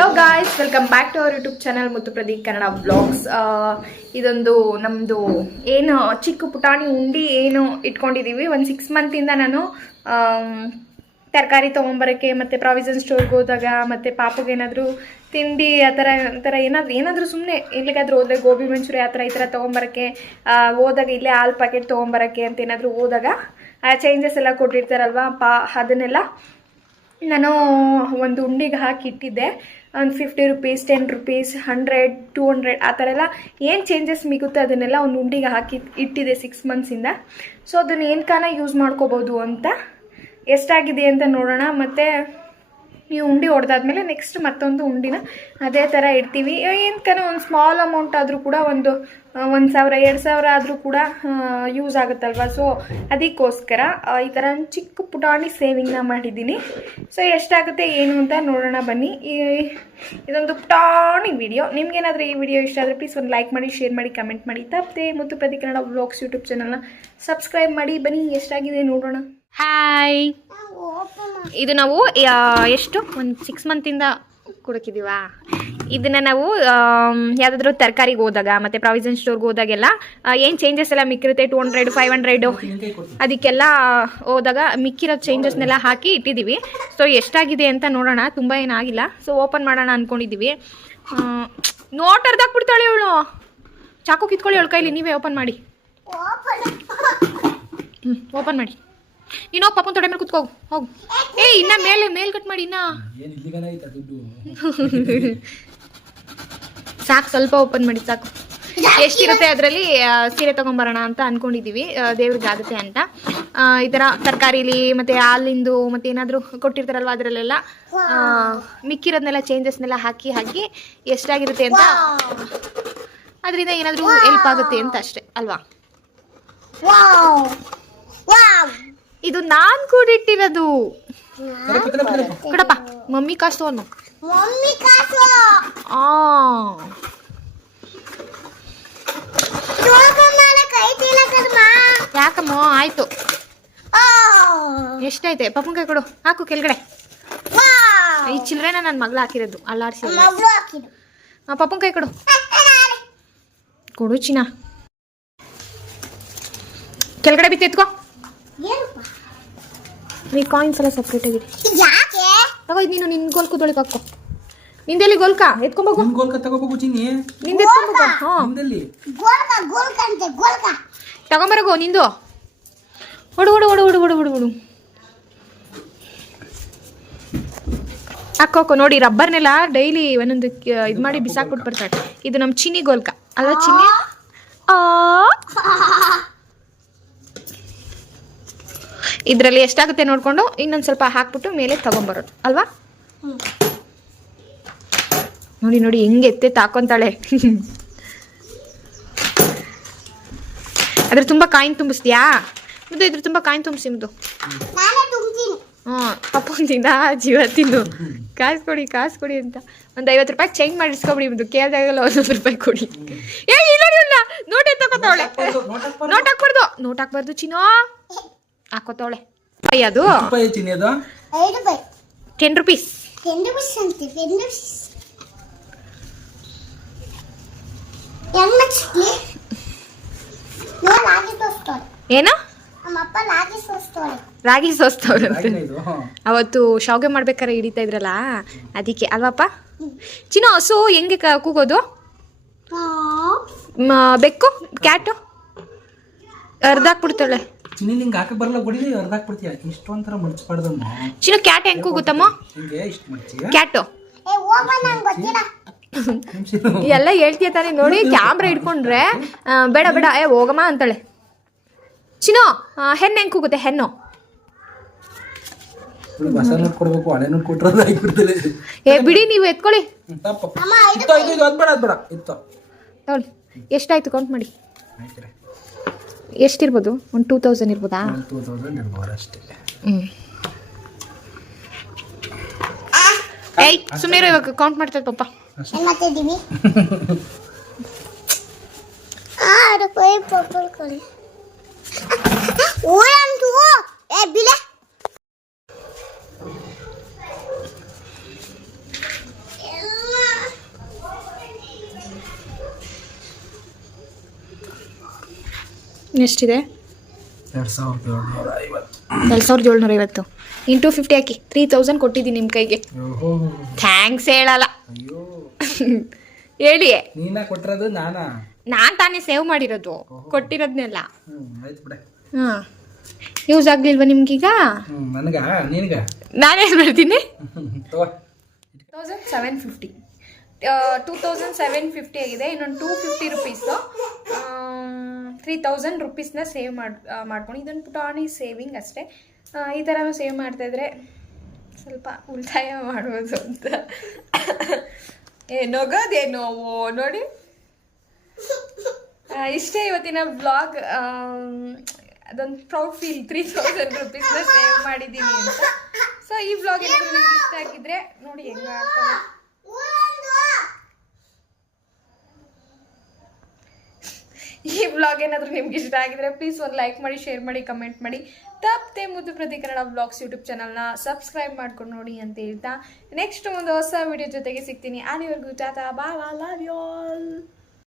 Hello guys welcome back to our YouTube channel Muttu Pradeep Kannada vlogs ಇದೊಂದು ನಮ್ಮದು ಏನು ಚಿಕ್ಕ ಪುಟಾಣಿ ಉಂಡಿ ಏನು ಇಟ್ಕೊಂಡಿದ್ದೀವಿ ಒಂದು ಸಿಕ್ಸ್ ಮಂತಿಂದ ನಾನು ತರಕಾರಿ ತೊಗೊಂಬರೋಕ್ಕೆ ಮತ್ತು ಪ್ರಾವಿಷನ್ ಸ್ಟೋರ್ಗೆ ಹೋದಾಗ ಮತ್ತು ಪಾಪಗೆ ಏನಾದರೂ ತಿಂಡಿ ಆ ಥರ ಥರ ಏನಾದರೂ ಏನಾದರೂ ಸುಮ್ಮನೆ ಎಲ್ಲಿಗಾದರೂ ಹೋದ್ರೆ ಗೋಬಿ ಮಂಚೂರಿ ಆ ಥರ ಈ ಥರ ತೊಗೊಂಬರೋಕ್ಕೆ ಹೋದಾಗ ಇಲ್ಲೇ ಹಾಲು ಪ್ಯಾಕೆಟ್ ತೊಗೊಂಬರೋಕ್ಕೆ ಅಂತ ಏನಾದರೂ ಹೋದಾಗ, ಆ ಚೇಂಜಸ್ ಎಲ್ಲ ಕೊಟ್ಟಿರ್ತಾರಲ್ವ? ಪಾ, ಅದನ್ನೆಲ್ಲ ನಾನು ಒಂದು ಉಂಡಿಗೆ ಹಾಕಿ ಇಟ್ಟಿದ್ದೆ ಒಂದು fifty rupees ten rupees hundred two hundred ಆ ಥರ ಎಲ್ಲ ಏನು ಚೇಂಜಸ್ ಮಿಗುತ್ತೆ ಅದನ್ನೆಲ್ಲ ಒಂದು ಉಂಡಿಗೆ ಹಾಕಿ ಇಟ್ಟಿದೆ ಸಿಕ್ಸ್ ಮಂತ್ಸಿಂದ ಸೊ ಅದನ್ನು ಏನು ಕಾನ ಯೂಸ್ ಮಾಡ್ಕೋಬೋದು ಅಂತ ಎಷ್ಟಾಗಿದೆ ಅಂತ ನೋಡೋಣ. ಮತ್ತು ಈ ಉಂಡಿ ಹೊಡೆದಾದ್ಮೇಲೆ ನೆಕ್ಸ್ಟ್ ಮತ್ತೊಂದು ಉಂಡಿನ ಅದೇ ಥರ ಇಡ್ತೀವಿ. ಏನಕ್ಕನೋ ಒಂದು ಸ್ಮಾಲ್ ಅಮೌಂಟ್ ಆದರೂ ಕೂಡ ಒಂದು ಒಂದು ಸಾವಿರ, ಎರಡು ಸಾವಿರ ಆದರೂ ಕೂಡ ಯೂಸ್ ಆಗುತ್ತಲ್ವ? ಸೊ ಅದಕ್ಕೋಸ್ಕರ ಈ ಥರ ಚಿಕ್ಕ ಪುಟಾಣಿ ಸೇವಿಂಗ್ನ ಮಾಡಿದ್ದೀನಿ. ಸೊ ಎಷ್ಟಾಗುತ್ತೆ, ಏನು ಅಂತ ನೋಡೋಣ ಬನ್ನಿ. ಇದೊಂದು ಪುಟಾಣಿ ವಿಡಿಯೋ ನಿಮ್ಗೇನಾದರೂ ಈ ವಿಡಿಯೋ ಇಷ್ಟ ಆದರೆ ಪ್ಲೀಸ್ ಒಂದು ಲೈಕ್ ಮಾಡಿ ಶೇರ್ ಮಾಡಿ ಕಮೆಂಟ್ ಮಾಡಿ. ತಪ್ಪದೆ ಮತ್ತು ಪ್ರತಿ ಕನ್ನಡ ಬ್ಲಾಗ್ಸ್ ಯೂಟ್ಯೂಬ್ ಚಾನಲ್ನ ಸಬ್ಸ್ಕ್ರೈಬ್ ಮಾಡಿ. ಬನ್ನಿ, ಎಷ್ಟಾಗಿದೆ ನೋಡೋಣ. ಹಾಯ್ ಇದು ನಾವು ಎಷ್ಟು? ಒಂದು ಸಿಕ್ಸ್ ಮಂತಿಂದ ಕುಡಕಿದೀವಾ ಇದನ್ನು ನಾವು ಯಾವುದಾದ್ರೂ ತರಕಾರಿಗೆ ಹೋದಾಗ, ಮತ್ತು ಪ್ರಾವಿಷನ್ ಸ್ಟೋರ್ಗೆ ಹೋದಾಗೆಲ್ಲ ಏನು ಚೇಂಜಸ್ ಎಲ್ಲ ಮಿಕ್ಕಿರುತ್ತೆ? ಟು ಹಂಡ್ರೆಡ್ ಫೈವ್ ಹಂಡ್ರೆಡು ಅದಕ್ಕೆಲ್ಲ ಹೋದಾಗ ಮಿಕ್ಕಿರೋ ಚೇಂಜಸ್ನೆಲ್ಲ ಹಾಕಿ ಇಟ್ಟಿದ್ದೀವಿ ಸೊ ಎಷ್ಟಾಗಿದೆ ಅಂತ ನೋಡೋಣ. ತುಂಬ ಏನಾಗಿಲ್ಲ ಸೊ ಓಪನ್ ಮಾಡೋಣ ಅಂದ್ಕೊಂಡಿದ್ದೀವಿ ನೋಟ್ ಅರ್ಧಾಕ್ಬಿಡ್ತಾಳೆ ಇವಳು ಚಾಕು ಕಿತ್ಕೊಳ್ಳಿ ಅವಳ ಕೈಲಿ. ನೀವೇ ಓಪನ್ ಮಾಡಿ. ಹ್ಞೂ ಓಪನ್ ಮಾಡಿ. ನೀನು ಹೋಗಿ ಪಾಪನ್ ತೊಡೆ ಮೇಲೆ ಕುತ್ಕೋ ಹೋಗು ಏ ಇನ್ನ ಮೇಲೆ ಮೇಲ್ ಕಟ್ ಮಾಡಿ ಇನ್ನ. ಸಾಕು ಸ್ವಲ್ಪ ಓಪನ್ ಮಾಡಿ ಸಾಕು. ಎಷ್ಟಿರುತ್ತೆ ಅದರಲ್ಲಿ ಸೀರೆ ತಗೊಂಬರೋಣ ಅಂತ ಅನ್ಕೊಂಡಿದೀವಿ ದೇವ್ರಿಗೆ ಆಗುತ್ತೆ ಅಂತ. ಆ, ಈ ಥರ ತರಕಾರಿಲಿ ಮತ್ತೆ ಹಾಲಿಂದು ಮತ್ತೆ ಏನಾದರೂ ಕೊಟ್ಟಿರ್ತಾರಲ್ವಾ ಅದರಲ್ಲೆಲ್ಲ ಆ, ಮಿಕ್ಕಿರೋದನ್ನೆಲ್ಲ ಚೇಂಜಸ್ನೆಲ್ಲ ಹಾಕಿ ಹಾಕಿ ಎಷ್ಟಾಗಿರುತ್ತೆ ಅಂತ. ಅದರಿಂದ ಏನಾದರೂ ಹೆಲ್ಪ್ ಆಗುತ್ತೆ ಅಂತ ಅಷ್ಟೇ ಅಲ್ವಾ? ಇದು ನಾನ್ ಕೂಡಿಟ್ಟಿರೋದು. ಕೊಡಪ್ಪ ಮಮ್ಮಿ ಕಾಸು ಅನ್ನು. ಮಮ್ಮಿ ಕಾಸು. ಆ. ಯಾಕಮ್ಮ ಆಯ್ತು. ಎಷ್ಟೈತೆ? ಪಪ್ಪನ ಕೈ ಕೊಡು. ಹಾಕು ಕೆಳಗಡೆ. ಈ ಚಿಲ್ರೆನೇ ನನ್ನ ಮಗ್ಳು ಹಾಕಿರೋದು ಅಲ್ಲಾಡ್ಸಿ ಪಪ್ಪನ ಕೈ ಕೊಡು. ಕೊಡು ಚಿನ್ನ. ಕೆಳಗಡೆ ಬಿತ್ತು ಎತ್ಕೋ. ಈ ಕಾಯಿನ್ಸ್ ಎಲ್ಲ ಸಪ್ರೇಟ್ ಆಗಿದೆ ಯಾಕೆ? ತಗೋ ಇದು ನೀನು ನಿನ್ನ ಗೋಲ್ಕು ತೊಳಿಗೆ ಹಾಕೋ. ನಿಂದೆಲ್ಲಿ ಗೋಲ್ಕ ಎತ್ಕೊಂಬೋಗು ನಿನ್ ಗೋಲ್ಕ ತಗೋಬೇಕು ಚಿನ್ನಿ ನಿಂದ ಎತ್ಕೊಂಬೋಗು ಹ್ಞೂ ನಿಂದಲ್ಲಿ? ಗೋಲ್ಕ ಗೋಲ್ಕ ಅಂತೆ ಗೋಲ್ಕ ತಗೊಂಬರಗೋ ನಿಂದು. ಹೊಡು ಹೊಡು ಹೊಡು ಹೊಡು ಹೊಡು ಹೊಡು ಹೊಡು. ಹಾಕೋಕೋ ನೋಡಿ ರಬ್ಬರ್ನೆಲ್ಲ ಡೈಲಿ ಒಂದೊಂದು ಇದು ಮಾಡಿ ಬಿಸಾಕ್ಬಿಟ್ಟು ಬರ್ತಾಳೆ ಇದು ನಮ್ಮ ಚಿನ್ನಿ ಗೋಲ್ಕ ಅಲ್ವಾ ಚಿನ್ನಿ? ಆ. ಇದರಲ್ಲಿ ಎಷ್ಟಾಗುತ್ತೆ ನೋಡಿಕೊಂಡು ಇನ್ನೊಂದು ಸ್ವಲ್ಪ ಹಾಕ್ಬಿಟ್ಟು ಮೇಲೆ ತಗೊಂಬರೋದು ಅಲ್ವಾ? ನೋಡಿ ನೋಡಿ ಹೆಂಗೆ ಎತ್ತೆ ತಾಕೊಂತಾಳೆ. ಅದ್ರ ತುಂಬ ಕಾಯಿನ್ ತುಂಬಿಸ್ತೀಯಾ? ಮುದ್ದು ಇದ್ರ ತುಂಬ ಕಾಯಿನ್ ತುಂಬಿಸಿ ಮುದ್ದು. ಹ್ಞೂ ಅಪ್ಪಂದಿಂದ ಜೀವ ತಿಂದು. ಕಾಸು ಕೊಡಿ ಕಾಸು ಕೊಡಿ ಅಂತ. ಒಂದು ಐವತ್ತು ರೂಪಾಯಿ ಚೇಂಜ್ ಮಾಡಿಸ್ಕೊಬಿಡಿ ಮುದ್ದು. ಕೇಳ್ದಾಗೆಲ್ಲ ಒಂದೊಂದು ರೂಪಾಯಿ ಕೊಡಿ. ಏ ಇಲ್ಲ ಇಲ್ಲ ನೋಟ್ ಎತ್ತಕೋತಾವಳೆ ನೋಟ್ ಹಾಕ್ಬಾರ್ದು. ನೋಟ್ ಹಾಕ್ಬಾರ್ದು ಚಿನ್ನೋ. ಹಾಕೋತಾವಳೆ ಪೈ ಅದು? ರೂಪಾಯಿ ಚಿನ್ನಿ ಅದು? ಐದು ರೂಪಾಯಿ. ಟೆನ್ ರುಪೀಸ್ ಟೆನ್ ರುಪೀಸ್ ಅಂತೆ ಟೆನ್ ರುಪೀಸ್ ಹೆಂಗ್ ಮಚ್ಲಿ ನೋಡಿ ಲಾಗಿ ತೋರಿಸ್ತಾಳೆ ಏನು? ನಮ್ಮಪ್ಪ ಲಾಗಿ ತೋರಿಸ್ತಾಳೆ ರಾಗಿ ಸೋಸ್ತವ್ರ ರಾಗಿನ ಅವತ್ತು ಶಾವ್ಗೆ ಮಾಡ್ಬೇಕಾರೆ ಹಿಡಿತಾ ಇದ್ರಲ್ಲ ಅದಕ್ಕೆ ಅಲ್ವಪ್ಪ? ಚಿನ್ನ ಹಸು ಹೆಂಗೆ ಕ- ಕೂಗೋದು? ಬೆಕ್ಕು ಕ್ಯಾಟು? ಅರ್ಧಾಕ್ಬಿಡ್ತಾಳೆ ಚಿನ್ನಿ ನಿಂಗೆ ಹಾಕಕ್ ಬರಲ್ಲ ಬಿಡ್ತೀಯ? ಇಷ್ಟೊಂಥರ ಮಡ್ಚ್ಬಾರ್ದಮ್ಮ ಚಿನ್ನ ಕ್ಯಾಟ್ ಹೆಂಗೆ ಕೂಗುತ್ತಮ್ಮ ಹಿಂಗೆ ಇಷ್ಟು ಮಡ್ಚಿ ಕ್ಯಾಟು. ಎಲ್ಲ ಹೇಳ್ತೀಯ ತಾನೇ ನೋಡಿ ಕ್ಯಾಮ್ರಾ ಇಟ್ಕೊಂಡ್ರೆ ಬೇಡ ಬೇಡ ಏ ಹೋಗಮ್ಮ ಅಂತಾಳೆ. ಚಿನೋ ಹೆಣ್ಣು ಹೆಂಗೆ ಕೂಗುತ್ತೆ ಹೆಣ್ಣು? ಹೊಸ ನೋಟ್ ಕೊಡ್ಬೇಕು ಹಳೆ ನೋಟ್ ಕೊಟ್ರೆ ಆಗಿಬಿಡ್ತದೆ. ಏ ಬಿಡಿ ನೀವು ಎತ್ಕೊಳ್ಳಿ. ತಪ್ಪ. ಇತ್ತು ಇದು ಇದು ಅದ್ ಬೇಡ ಅದ್ ಬೇಡ. ಇತ್ತು. ತಗೊಳ್ಳಿ ಎಷ್ಟಾಯ್ತು ಕೌಂಟ್ ಮಾಡಿ. ಆಯ್ತು ಎಷ್ಟಿರ್ಬೋದು? ಒಂದು ಟೂ ತೌಸಂಡ್ ಇರ್ಬೋದಾ? ಟೂ ತೌಸಂಡ್ ಇರ್ಬೋದು ಅಷ್ಟೇ. ಹ್ಞೂ ಏಯ್ ಸುಮ್ಮನೆ ಇವಾಗ ಕೌಂಟ್ ಮಾಡ್ತಾರೆ ಪಪ್ಪ ಏನ್ ಮಾಡ್ತಿದ್ದೀವಿ ಆರು ರೂಪಾಯಿ ಏ ಕೊಡಿ ಊರಂತೂ ಏ ಬಿಲೆ ಎಲ್ಲ ಎಷ್ಟಿದೆ? ಎರಡು ಸಾವಿರದ ಏಳ್ನೂರ ಐವತ್ತು. ಎರಡು ಸಾವಿರದ ಏಳ್ನೂರ ಐವತ್ತು. ಇಂಟು ಫಿಫ್ಟಿ ಹಾಕಿ. ತ್ರೀ ತೌಸಂಡ್ ಕೊಟ್ಟಿದ್ದೀನಿ ನಿಮ್ಮ ಕೈಗೆ. ಓಹೋ. ಥ್ಯಾಂಕ್ಸ್ ಹೇಳಲ್ಲ. ಅಯ್ಯೋ. ಹೇಳಿ ನೀನಾ ಕೊಟ್ಟಿರೋದು ನಾನಾ? ನಾನು ತಾನೇ ಸೇವ್ ಮಾಡಿರೋದು. ಕೊಟ್ಟಿರೋದ್ನೆಲ್ಲ. ಹ್ಞೂ ಆಯ್ತು ಬಿಡೆ. ಹಾಂ. ಯೂಸ್ ಆಗಲಿಲ್ವಾ ನಿಮ್ಗೀಗ? ನನಗ? ನಿನಗ? ನಾನೇನು ಮಾಡ್ತೀನಿ? ತಗೋ. Thousand seven fifty two thousand seven fifty ಆಗಿದೆ. ಇನ್ನೊಂದು two fifty rupees three thousand ರುಪೀಸ್ನ save ಮಾಡಿ ಮಾಡ್ಕೊಂಡು ಇದೊಂದು ಪುಟಾಣಿ ಸೇವಿಂಗ್ ಅಷ್ಟೇ. ಈ ಥರನೂ ಸೇವ್ ಮಾಡ್ತಾಯಿದ್ರೆ ಸ್ವಲ್ಪ ಉಳಿತಾಯ ಮಾಡ್ಬೋದು ಅಂತ. ಏ, ನಗೋದೇನು ಓ ನೋಡಿ. ಇಷ್ಟೇ ಇವತ್ತಿನ ಬ್ಲಾಗ್ ಅದೊಂದು ಪ್ರೌಡ್ ಫೀಲ್ ತ್ರೀ ತೌಸಂಡ್ ರುಪೀಸ್ನ ಸೇವ್ ಮಾಡಿದ್ದೀನಿ ಅಂತ. ಸೊ ಈ ಬ್ಲಾಗ್ ಏನಾದರೂ ಇಷ್ಟ ಆಗಿದ್ರೆ ನೋಡಿ ಹೆಂಗೆ ಈ ಬ್ಲಾಗ್ ಏನಾದರೂ ನಿಮ್ಗೆ ಇಷ್ಟ ಆಗಿದ್ರೆ ಪ್ಲೀಸ್ ಒಂದು ಲೈಕ್ ಮಾಡಿ ಶೇರ್ ಮಾಡಿ ಕಮೆಂಟ್ ಮಾಡಿ. ತಪ್ಪದೆ ಮುದ್ದು ಪ್ರತಿ ಕನ್ನಡ ಬ್ಲಾಗ್ಸ್ ಯೂಟ್ಯೂಬ್ ಚಾನಲ್ನ ಸಬ್ಸ್ಕ್ರೈಬ್ ಮಾಡ್ಕೊಂಡು ನೋಡಿ ಅಂತ ಹೇಳ್ತಾ. ನೆಕ್ಸ್ಟ್ ಒಂದು ಹೊಸ ವಿಡಿಯೋ ಜೊತೆಗೆ ಸಿಗ್ತೀನಿ. ಅಲ್ಲಿವರೆಗೂ ಟಾಟಾ ಬಾ ಲವ್ ಯು ಆಲ್